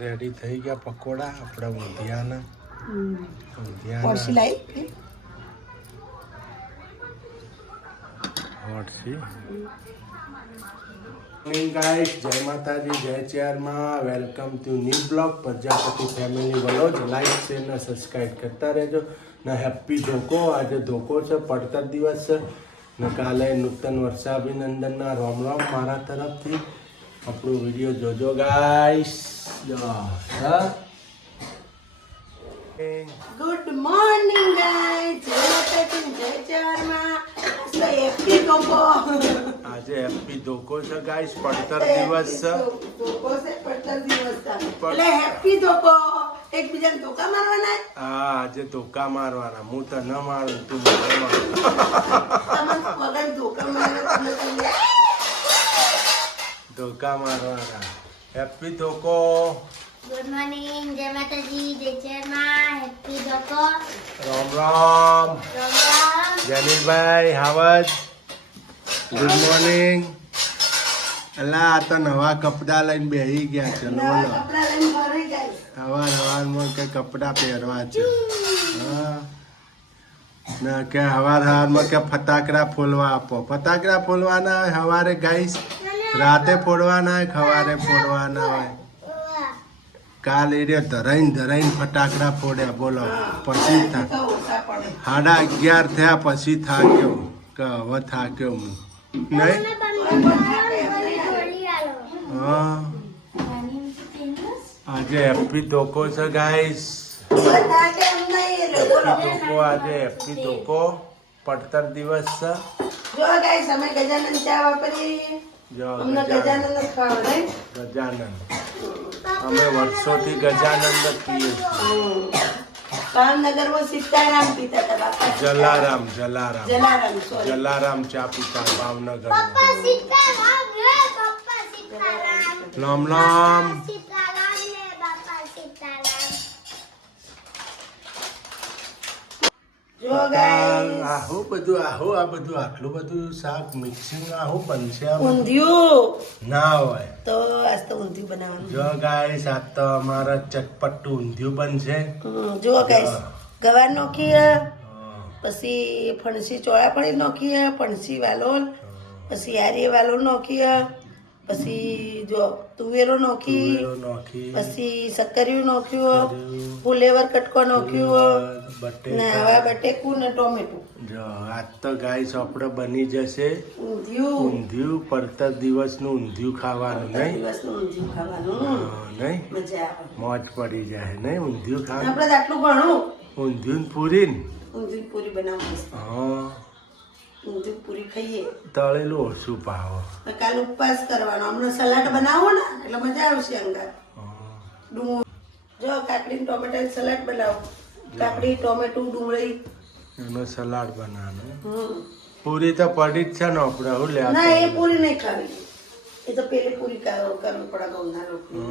Ready થઈ ગયા પકોડા આપણા ઊંધિયાના. ગાઈસ જય માતાજી જય ચેરમાં welcome to new blog Prajapati family vlog. Like share ને સબસ્ક્રાઈબ કરતા રહેજો ને હેપી ધોકો. આજે ધોકો છે, પડતર દિવસ છે ને કાલે નૂતન વર્ષાભિનંદનના રોમ રોમ મારા તરફથી. આપણો વિડીયો જોજો ગાઈસ. ગુડ મોર્નિંગ ગાઈસ, જય માતાજી જય ચેરમાં. હેપી ધોકો. આજે હેપી ધોકો છે ગાઈસ, પડતર દિવસ છે. ધોકો છે, પડતર દિવસ છે એટલે હેપી ધોકો. એકબીજાને ધોકા મારવાના. હા, આજે ધોકા મારવાના. હું તો ન મારું, તું મને માર. તમને ધોકા મારવાના, ધોકા મારવાના. હેપી ધોકો. ગુડ મોર્નિંગ, જય માતાજી જય ચેરમાં. હેપી ધોકો. રામ રામ. રામ રામ. જનીલભાઈ હાવજ ગુડ મોર્નિંગ. અલા આ તો નવા કપડા લઈને બેહી ગયા છે. નવા કપડા લઈને ભરી જાય. હવાર હવારમાં કે કપડા પહેરવા છે. હા ના કે હવારમાં કે ફટાકડા ફોડવા આપો. ફટાકડા ફોડવાના હોય હવારે ગાઈસ, રાતે ફોડવાના હોય, સવારે ફોડવાના હોય. કાલ એ ધરાઈને ફટાકડા ફોડ્યા બોલો. પછી 11:30 થયા પછી થાક્યો કે હવે થાક્યો હું નહીં. હા આજે હેપી ધોકો છે ગાઈસ. ધોકો આજે હેપી ધોકો, પડતર દિવસ છે. જો ગાઈસ અમે ગજાનન ચા વાપરી. અમને ગજાનન ખાવડે. ગજાનન અમે વર્ષોથી ગજાનંદ જ પીએ છીએ. ભાવનગરમાં સીતારામ પીતા હતા બાપા. જલારામ ચા પીતા ભાવનગર. પપ્પા સીતારામ રે, પપ્પા સીતારામ. નામ નામ સીતારામ રે, બાપા સીતારામ. જો ગાઈસ આહો બધું આટલું બધું શાક મિક્સિંગ આહો બનશે. ઊંધિયું ના હોય તો આજ તો ઊંધિયું બનાવવાનું. જો ગાઈસ આ તો અમારા ચટપટું ઊંધિયું બનશે. જો ગાઈસ ગવાર નોખીએ, પછી ફણસી ચોળાફળી નોખીએ, ફણસી વાલોલ, પછી આરી વાલોલ નોખીએ, પછી જો તુવેરો નોખી, પછી સક્કરિયું નોખ્યું, ફુલેવર કટકો નોખ્યું ને હવે બટેકું ને ટોમેટું. જો આજ તો ગાઈસ આપણે બની જશે ઊંધિયું. પડતર દિવસનું ઊંધિયું ખાવાનું નહીં. દિવસનું ઊંધિયું ખાવાનું નહીં, મજા આવે, મોજ પડી જાય નહીં ઊંધિયું ખાવાનું. આપણે આટલું ઘણું ઊંધિયું પૂરી ઊંધિયું પૂરી બનાવવાની. હા ઊંધિયું પૂરી ખાઈએ. તળેલું ઓછું ભાવો. કાલ ઉપવાસ કરવાનો. હમણાં સલાડ બનાવો ને એટલે મજા આવશે. અંગાર જો કાકડી ટોમેટા સલાડ બનાવો. કાકડી ટોમેટું ડુંગળી એનો સલાડ બનાવવાનો. પૂરી તો પડી જ છે ને આપણે હું લે. ના એ પૂરી નહીં ખાવી, એ તો પેલી પૂરી કરવી પડે ઘઉંના રોટલી.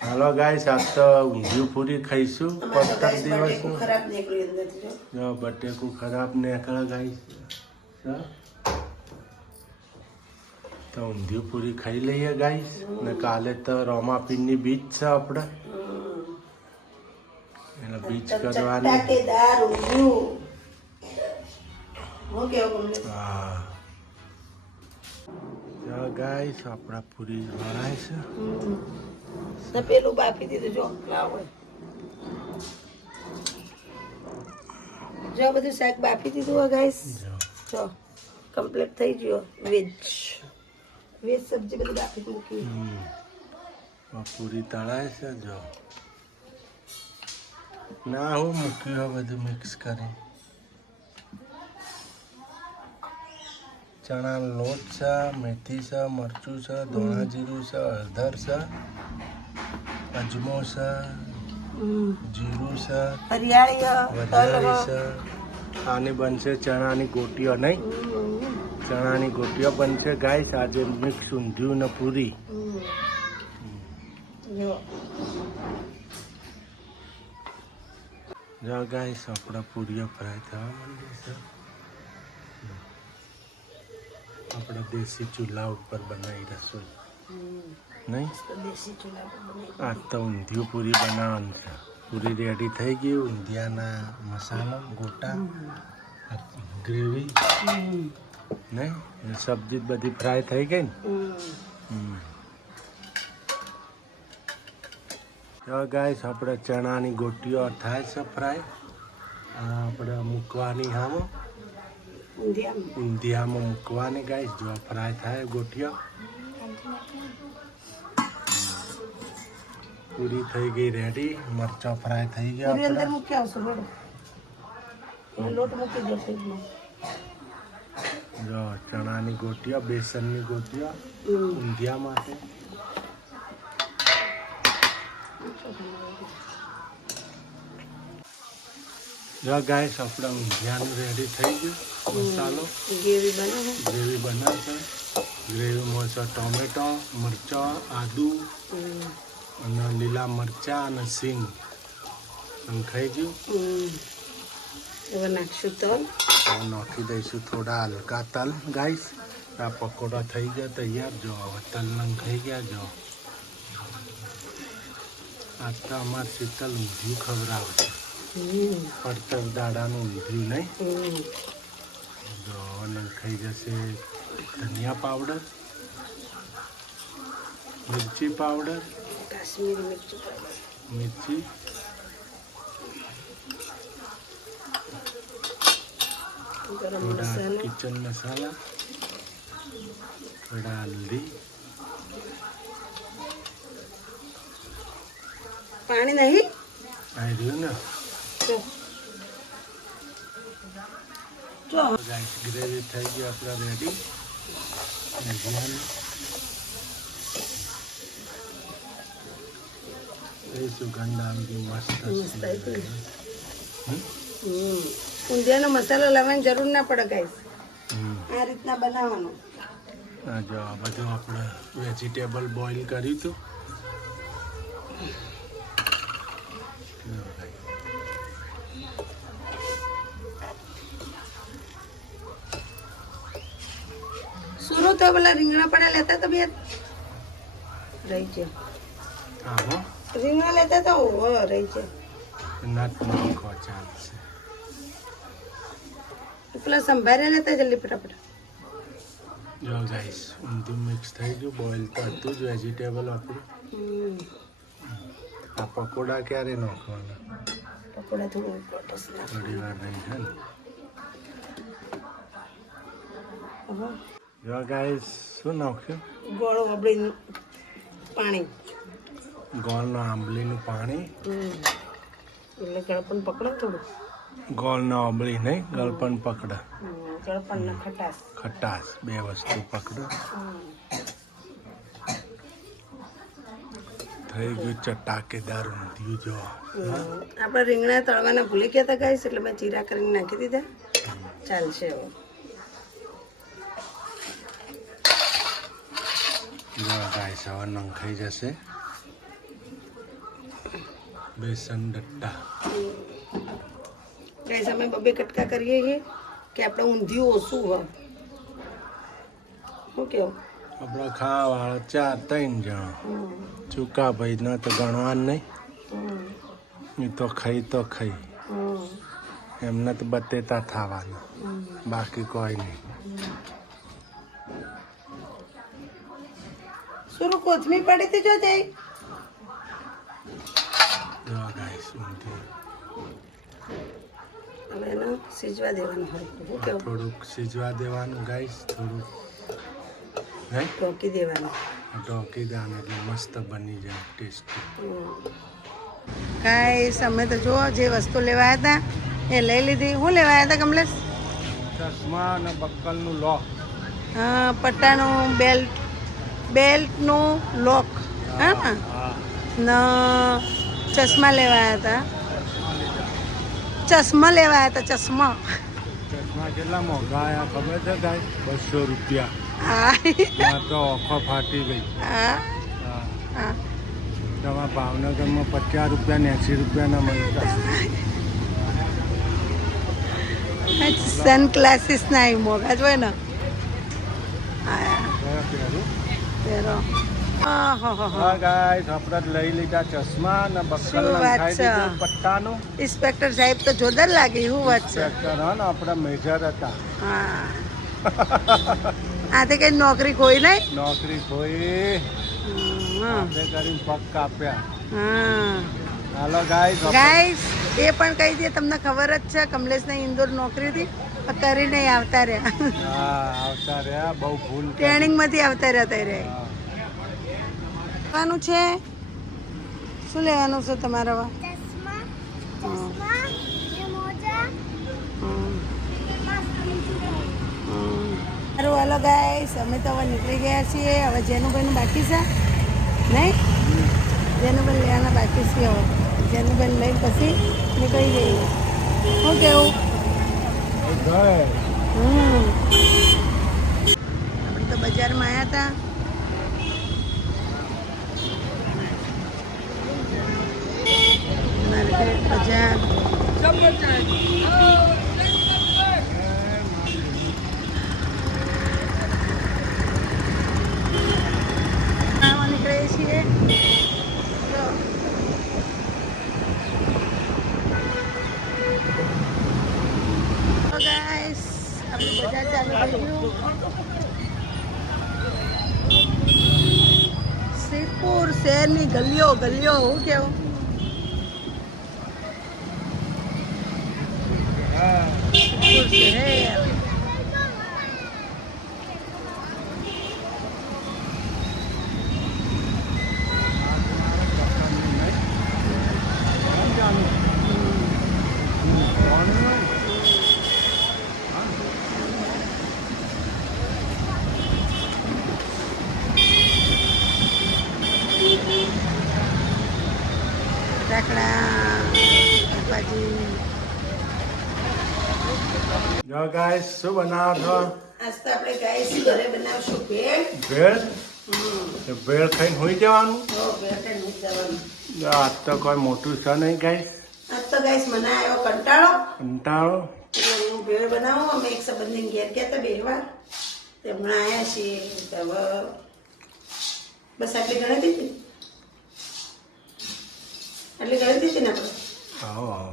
હાલો ગાઈસ આજ તો ઊંધિયું પૂરી ખાઈશું. પડતર દિવસનું ખરાબ નીકળી અંદરથી. જો બટેકું ખરાબ નીકળે ગાઈસ. તો ઊંધિયું પૂરી ખાઈ લઈએ ગાઈસ. ને કાલે તો રોમાપીરની બીચ છે આપણે, એટલે બીચ કરવાની. ચટાકેદાર ઊંધિયું. હું કેવું ગમે. હા જો ગાઈસ આપણા પૂરી વણાય છે. ને પેલું બાફી દીધું જો લાવો. જો બધું શાક બાફી દીધું હોય ગાઈસ. જો કમ્પ્લીટ થઈ ગયો. વેજ સબ્જી બધું બાફી મૂકી. પૂરી તળાય છે. જો ના હું મૂક્યું બધું મિક્સ કરી. ચણા લોટ છે, મેથી છે, મરચું છે, ધોણા જીરું છે, હળદર છે, અજમો છે, જીરું છે, વરિયાળી છે. આની બનશે ચણાની ગોટીઓ નહીં. ચણાની ગોટીઓ બનશે ગાઈસ આજે. મિક્સ ઊંધિયું ને પૂરી. જો ગાઈસ આપણા પૂરીઓ ફ્રાય થવા માંડી છે. આપણે દેશી ચૂલા ઉપર બનાવી રસોઈ. નહીં તો દેશી ચૂલા પર બનાવી. આ તો ઊંધિયું પૂરી બનાવવાનું છે. પૂરી રેડી થઈ ગઈ. ઊંધિયાના મસાલા ગોટા ગ્રેવી નહીં ને સબ્જી બધી ફ્રાય થઈ ગઈ ને. જો ગાઈસ આપણે ચણાની ગોટીઓ થાય છે ફ્રાય. આ આપણે મૂકવાની હામાં ઊંધિયામાં મૂકવાની ગાઈસ. જો ફ્રાય થાય ગોટીઓ. પૂરી થઈ ગઈ રેડી. મરચાં ફ્રાય થઈ ગયા. પૂરી અંદર આપણે મૂકી આવશો બોલો. લોટ મૂકી દો ફ્રીજમાં. જો ચણાની ગોટીઓ બેસનની ગોટીઓ ઊંધિયા માટે. જો ગાઈસ આપણે ઊંધિયાનું રેડી થઈ ગયું. મસાલો ગ્રેવી બનાવો. ગ્રેવી બનાવશે. ગ્રેવીમાં છે ટોમેટો મરચાં આદુ અને લીલા મરચાં અને સિંગ થઈ ગયું. હવે નાખશું તલ. નાખી દઈશું થોડા હલકા તલ ગાઈસ. આ પકોડા થઈ ગયા તૈયાર. જો હવે તલ નંખાઈ ગયા. જો આજ તો અમારે શીતલ ઊંધિયું ખવડાવશે. પડતર દાડાનું ઊંધિયું નહીં. જો હવે નંખાઈ જશે ધનિયા પાવડર મિરચી પાવડર કાશ્મીરી મિરચી પાવડર. મિર્ચી ગરમ થોડા મસાલો. કિચન મસાલા થોડા હલ્દી પાણી નહીં. આ રહ્યું ને. જો ગાઈસ ગ્રેવી થઈ ગઈ આપણે રેડી. ઊંધિયાની એ સુગંધ આવી મસ્ત મસ્ત આવી. ઊંધિયાનો મસાલો લાવવાની જરૂર ના પડે ગાઈસ. આ રીતના બનાવવાનો. આ જો આ બધું આપણે વેજીટેબલ બોઇલ કર્યું હતું. સુરત તો પેલા રીંગણા પડ્યા લેતા તો બે રહી છે. હા હો રીંગણા લેતા તો રહી છે. નટ નાખો ચાલશે. પેલા સંભારે લેતા જલ્દી ફટાફટ. જો ગાઈસ ઊંધિયું મિક્સ થઈ ગયું. બોઇલ તો હતું જ વેજીટેબલ આપણું. આ પકોડા ક્યારે નાખવાના? પકોડા થોડું લોટસ થોડી વાર નહીં હે ને. નાખ. જો ગાઈસ શું નાખ્યું? ગોળ વાપરીને પાણી. ગોળનો આંબલીનું પાણી. એટલે ગળપણ પકડે થોડું. ગોળનો આંબલી નહીં ગળપણ પકડે. ગળપણ ને ખટાશ. ખટાશ બે વસ્તુ પકડે. થઈ ગયું ચટાકેદાર ઊંધિયું. જો આપણે રીંગણા તળવાના ભૂલી ગયા હતા ગાઈસ, એટલે મેં જીરા કરીને નાખી દીધા. ચાલશે હવે. જો ગાઈસ હવે નંખાઈ જશે બેસન ડટ્ટા. ગાઈસ અમે બબે કટકા કરીએ છીએ કે આપણે ઊંધિયું ઓછું હોય. શું કેવું? આપણે ખાવાવાળા 4-3 જણા. ચૂકા ભાઈ ના તો ગણવાનું નહીં. એ તો ખાઈ તો ખાઈ. એમને તો બટેટા ખાવાના, બાકી કોઈ નહીં. સુરુ કોથમીર પડી હતી જો જઈ. જો ગાઈસ ઊંધિયું હવે એને સીજવા દેવાનું હોય. શું કેવું? થોડુંક સિજવા દેવાનું ગાઈસ. થોડુંક નહીં ઢોકી દેવાનું. ઢોકી દેવાનું એટલે મસ્ત બની જાય ટેસ્ટી. ગાઈસ અમે તો જો જે વસ્તુ લેવા હતા એ લઈ લીધી. શું લેવા હતા કમલેશ? ચશ્મા અને બક્કલનું લોક. પટ્ટાનું બેલ્ટનું લોક. હા ને ચશ્મા લેવા હતા. ચશ્મા લેવા હતા. ચશ્મા કેટલા મોંઘા આવ્યા ખબર છે ગાઈસ? 200 રૂપિયા. હા આ તો ઓફર ફાટી ગઈ. હા હા. તમારા ભાવનગરમાં 50 રૂપિયા ને 80 રૂપિયાના મળતા. સન ક્લાસીસ ના મોંઘા જ હોય ને. હા કયા પહેરું? પહેરો હા ગાઈસ આપણે લઈ લીધા ચશ્મા ને બક્કલ શું વાત ખાઈ છે? દીધું પટ્ટાનું. ઇન્સ્પેક્ટર સાહેબ તો જોરદાર લાગે શું વાત છે ટ્રેક્ટર હા ને આપણા મેજર હતા. હા આ તો કઈ નોકરી કોઈ નહીં નોકરી ખોઈ આપણે કરીને પગ કાપ્યા. હાલો ગાઈસ ગાઈસ એ પણ કહી દે તમને ખબર જ છે કમલેશને ઇન્દોર નોકરી હતી પણ કરી નહીં આવતા રહ્યા હા આવતા રહ્યા બહુ ભૂલ કરી. ટ્રેનિંગ માંથી આવતા રહ્યા ત્યારે હા. લેવાનું છે શું લેવાનું છે તમારે હવે? ચશ્મા હમ. ચશ્મા ये मोजा હમ. मस्त સારું હાલો ગાઈસ અમે તો હવે નીકળી ગયા છીએ હવે જેનુભાઈનું બાકી છે નહીં જેનુભાઈ લેવાના બાકી છે હવે જેનુભાઈ લઈ પછી નીકળી જઈએ શું કેવું ગયે. આપણે તો બજારમાં આવ્યા હતા માર્કેટ બજાર ખાવા નીકળીએ છીએ જો. તો guys, આપણું બજાર ચાલુ થઈ ગયું સિદ્ધપુર શહેરની ગલીઓ ગલીઓ હું કેવું સિદ્ધપુર શહેર જો ગાઈસ શું બનાવો આજ તો આપણે ગાઈસ ઘરે બનાવશું ભેળ છો? ભેળ. તો ભેળ ખાઈને હોઈ જવાનું. ભેળ ખાઈને નહીં જવાનું આજ તો કોઈ મોટું છે નહીં ગાઈસ. આજ તો ગાઈસ મને આવ્યો કંટાળો કંટાળો. એટલે હું ભેળ બનાવું અમે એક સંબંધી ઘેર ગયા હતા બે વાર તે હમણાં આવ્યા છીએ તો હવે બસ આટલી ગણી દીધી આટલી ગણી દીધી ને આપણે આવો આવો.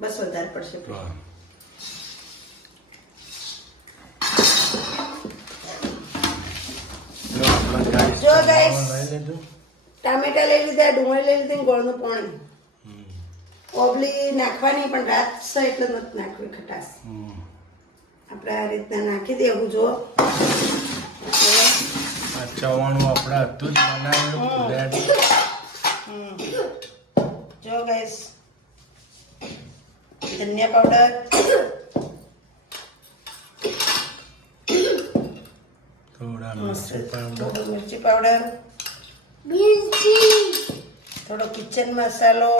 બસ વધારે પડશે વાહ. જો આપણે ગાઈસ જો guys. લઈ લીધું. ટામેટા લઈ લીધા ડુંગળી લઈ લીધી ને ગોળનું પાણી ઓબલી નાખવાની પણ રાત છે એટલે નથી નાખવી ખટાશ હમ. આપણે આ રીતના નાખી દેવું જો આ ચવાણું આપણે હતું જ બનાવેલું રેડી. જો ગાઈસ ધનિયા પાવડર થોડા મિરચી પાવડર. થોડું મિરચી પાવડર मिर्ची થોડો કિચન મસાલો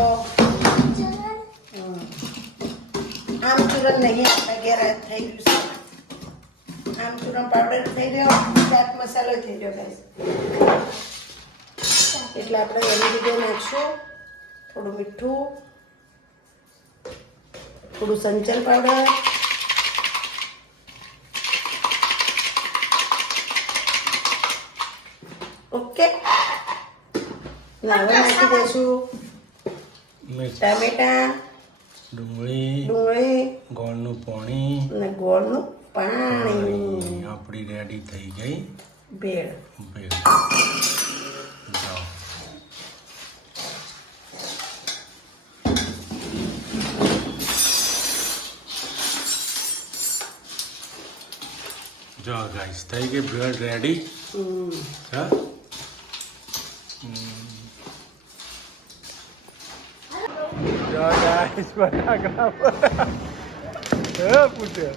આમચૂરણ નહીં આપણા ઘેર આ થઈ ગયું છે આમચૂરણ પાવડર થઈ ગયો ચાટ મસાલો થઈ ગયો ગાઈસ એટલે આપણે એની જગ્યાએ નાખશું થોડું મીઠું થોડું સંચલ પાવડર ઓકે હવે નાખી દઈશું મિરચી, ટામેટા ડુંગળી, ડુંગળી ગોળનું પાણી. અને ગોળનું પાણી આપણી રેડી થઈ ગઈ ભેળ ભેળ. જાઓ. જો ગાઈસ થઈ ગઈ ભેળ રેડી. હા જો ગાઈસ બટાકા પૂછે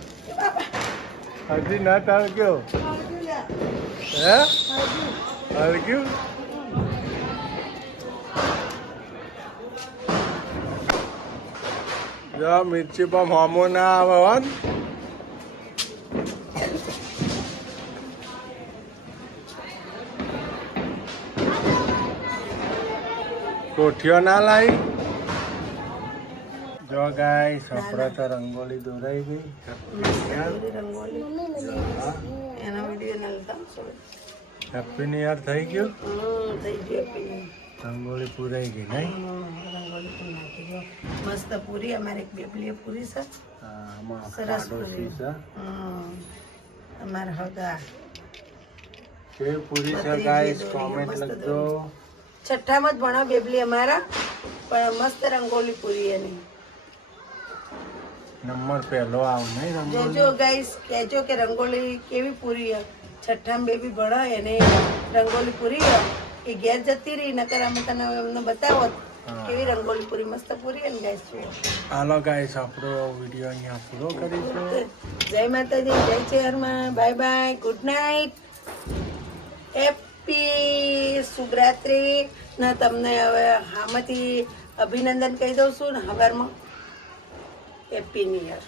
હજી ના તાર ગયો હે હળગ્યું. જો મિર્ચી પણ હોમો ના આવે હો ને. કોઠીઓ ના લાવી. જો ગાઈસ આપણે તો રંગોળી દોરાઈ ગઈ. રંગોલી એનો વિડીયો ના લેતા હેપી ન્યુ યર થઈ ગયું થઈ ગયું હેપી ન્યુ રંગોળી પૂરાઈ ગઈ નહીં રંગોળી પણ નાખી દો મસ્ત પૂરી અમારે એક બેબલીએ પૂરી છે આમાં સરસ પાડોશી પૂરી છે અમારા હગા કેવી પૂરી છે બત્રીજી ગાઈસ દોરીઓ, કોમેન્ટ મસ્ત લખજો છઠ્ઠામાં જ ભણો બેબલી અમારા પણ મસ્ત રંગોળી પૂરી એની નંબર પહેલો આવ નહીં રંગોળી જોજો ગાઈસ કહેજો કે રંગોળી કેવી પૂરી છે છઠ્ઠામાં બેબી ભણો એને રંગોળી પૂરી છે એ ઘેર જતી રહી નકર અમે તને એમને બતાવો કેવી રંગોળી પૂરી મસ્ત પૂરી છે ને ગાઈસ જુઓ હાલો ગાઈસ આપણો વિડીયો અહીંયા પૂરો કરીશું જય માતાજી જય ચેરમાં bye bye good night happy શુભરાત્રી ને તમને હવે આમાંથી અભિનંદન કહી દઉં છું ને હવારમાં હેપી ન્યુ યર